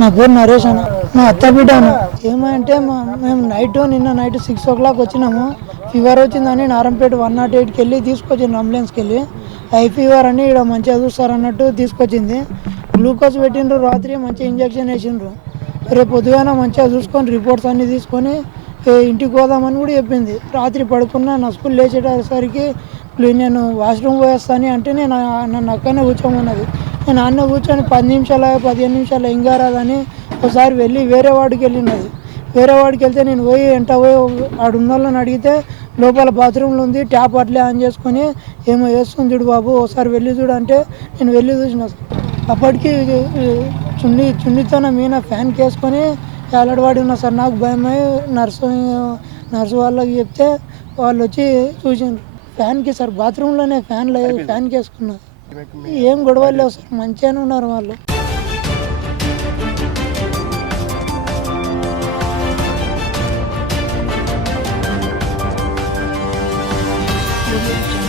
నా పేరు నరేష్ అన్న. నా అత్త బిడ్డ అన్న. ఏమంటే మా మేము నైట్ నిన్న నైట్ సిక్స్ ఓ క్లాక్ వచ్చినాము. ఫీవర్ వచ్చిందని నారంపేట వన్ నాట్ ఎయిట్కి వెళ్ళి తీసుకొచ్చింది అంబులెన్స్కి వెళ్ళి. హై ఫీవర్ అని ఇక్కడ మంచిగా చూస్తారు అన్నట్టు తీసుకొచ్చింది. గ్లూకోజ్ పెట్టిండ్రు రాత్రి మంచిగా ఇంజక్షన్ వేసిండ్రు. రేపు పొద్దుగాన మంచిగా చూసుకొని రిపోర్ట్స్ అన్నీ తీసుకొని ఇంటికి పోదామని కూడా చెప్పింది. రాత్రి పడుకున్న నా స్కూల్ లేచేటసరికి నేను వాష్రూమ్ పోయేస్తాను అంటే నేను నన్ను అక్కడనే కూర్చోమన్నది. నేను అన్న కూర్చొని పది నిమిషాలు పదిహేను నిమిషాలు ఇంకా రాదని ఒకసారి వెళ్ళి వేరే వాడికి వెళ్ళినది. వేరే వాడికి వెళ్తే నేను పోయి ఎంట పోయి ఆడు వాళ్ళని అడిగితే లోపల బాత్రూంలో ఉంది ట్యాప్ అట్లే ఆన్ చేసుకొని ఏమో వేస్తుంది చూడు బాబు ఒకసారి వెళ్ళి చూడు అంటే నేను వెళ్ళి చూసిన. అప్పటికి చున్నీ చున్నీతో మీద ఫ్యాన్కి వేసుకొని ఏలాడవాడి ఉన్నా సార్ నాకు భయమై నర్సు నర్సు వాళ్ళకి చెప్తే వాళ్ళు వచ్చి చూసిండ్రు. ఫ్యాన్కి సార్ బాత్రూంలోనే ఫ్యాన్ లేదు ఫ్యాన్కి వేసుకున్నా ఏం గొడవలు లేవు సార్ మంచిగానే ఉన్నారు వాళ్ళు Audio Jungle.